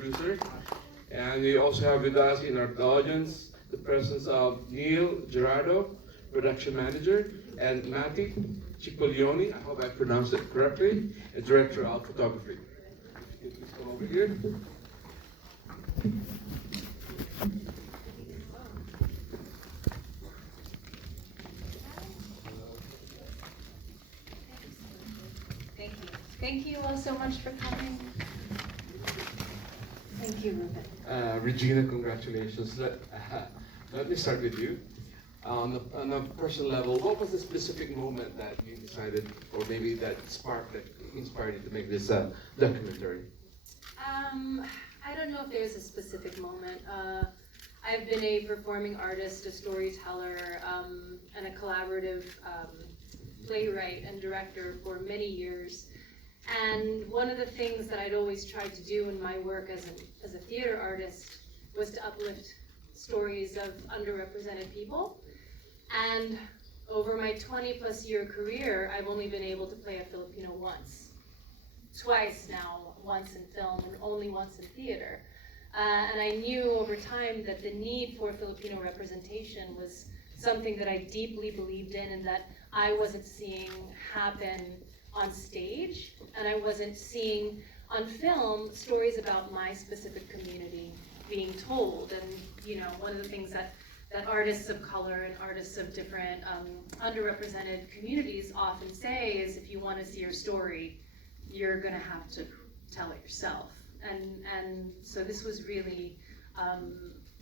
producer. And we also have with us in our audience the presence of Neil Gerardo, production manager, and Matty Cipollone, I hope I pronounced it correctly, a director of photography. If you could please come over here. Thank you. Thank you all so much for coming. Thank you, Ruben. Regina, congratulations. Let me start with you. On a personal level, what was the specific moment that you decided, or maybe that spark that inspired you to make this documentary? I don't know if there's a specific moment. I've been a performing artist, a storyteller, and a collaborative playwright and director for many years. And one of the things that I'd always tried to do in my work as a theater artist was to uplift stories of underrepresented people. And over my 20+ year career, I've only been able to play a Filipino once. Twice now, once in film and only once in theater. And I knew over time that the need for Filipino representation was something that I deeply believed in and that I wasn't seeing happen on stage, and I wasn't seeing on film stories about my specific community being told. And you know, one of the things that artists of color and artists of different underrepresented communities often say is, if you want to see your story, you're gonna have to tell it yourself. And so this was really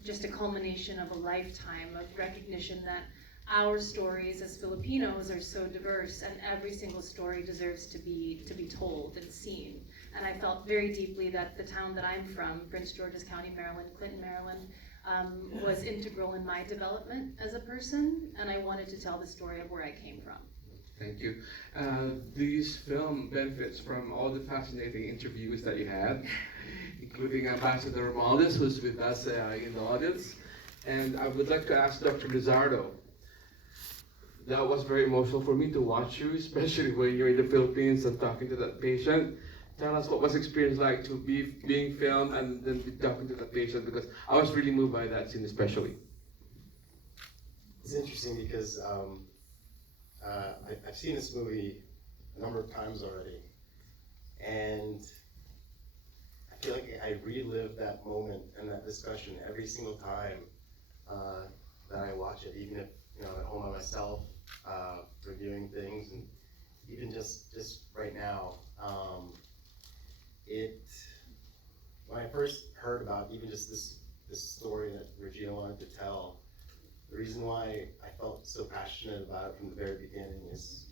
just a culmination of a lifetime of recognition that our stories as Filipinos are so diverse, and every single story deserves to be told and seen. And I felt very deeply that the town that I'm from, Prince George's County, Maryland, Clinton, Maryland, was integral in my development as a person, and I wanted to tell the story of where I came from. Thank you. This film benefits from all the fascinating interviews that you had, including Ambassador Morales, who's with us in the audience. And I would like to ask Dr. Lizardo. That was very emotional for me to watch you, especially when you're in the Philippines and talking to that patient. Tell us what was the experience like to be being filmed and then be talking to that patient, because I was really moved by that scene especially. It's interesting because I've seen this movie a number of times already, and I feel like I relive that moment and that discussion every single time that I watch it, even if, you know, at home by myself, reviewing things, and even just right now. When I first heard about even just this story that Regina wanted to tell, the reason why I felt so passionate about it from the very beginning is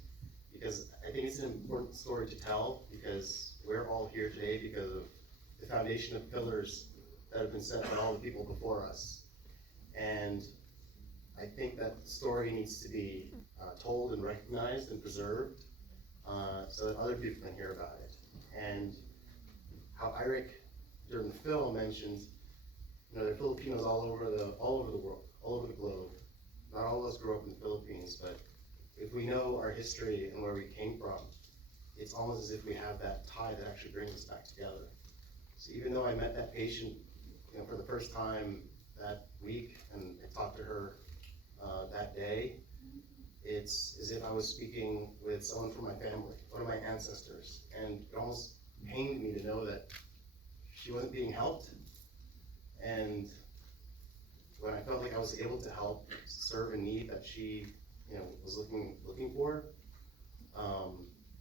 because I think it's an important story to tell, because we're all here today because of the foundation of pillars that have been set by all the people before us. And I think that the story needs to be told and recognized and preserved so that other people can hear about it. And how Eric, during the film, mentioned, you know, there are Filipinos all over the world, all over the globe. Not all of us grew up in the Philippines, but if we know our history and where we came from, it's almost as if we have that tie that actually brings us back together. So even though I met that patient, you know, for the first time that week, and I talked to her that day, it's as if I was speaking with someone from my family, one of my ancestors, and it almost pained me to know that she wasn't being helped. And when I felt like I was able to help serve a need that she, you know, was looking for,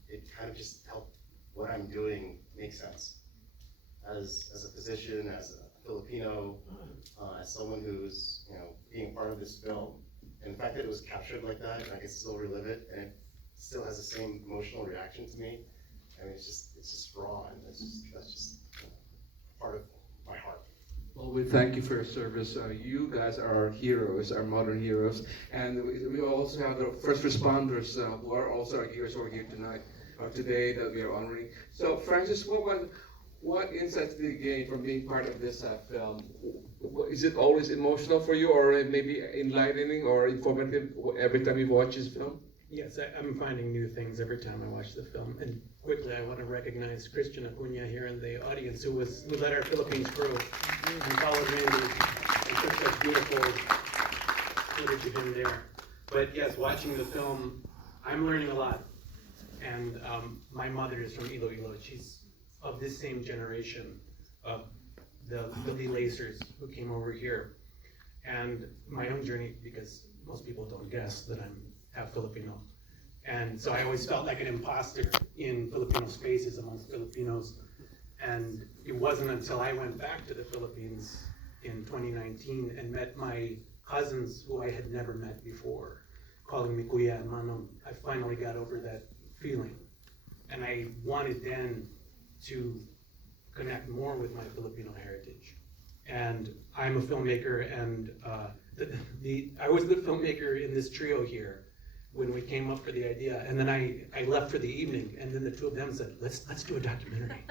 it kind of just helped what I'm doing make sense. As a physician, as a Filipino, as someone who's, you know, being part of this film, and the fact that it was captured like that, and I can still relive it, and it still has the same emotional reaction to me. I mean, it's just raw, and that's just you know, part of my heart. Well, we thank you for your service. You guys are our heroes, our modern heroes, and we also have the first responders who are also our heroes who are here tonight, or today, that we are honoring. So, Francis, what insights did you gain from being part of this film? Is it always emotional for you, or maybe enlightening or informative every time you watch this film? Yes, I'm finding new things every time I watch the film. And quickly, I want to recognize Christian Acuna here in the audience, who led our Philippines crew and followed Randy and took such beautiful footage of him there. But yes, watching the film, I'm learning a lot. And my mother is from Iloilo. She's of this same generation of the Lacers who came over here. And my own journey, because most people don't guess that I'm half Filipino. And so I always felt like an imposter in Filipino spaces amongst Filipinos. And it wasn't until I went back to the Philippines in 2019 and met my cousins who I had never met before, calling me Kuya and Manong, I finally got over that feeling. And I wanted then to connect more with my Filipino heritage. And I'm a filmmaker, and I was the filmmaker in this trio here when we came up for the idea. And then I left for the evening, and then the two of them said, let's do a documentary.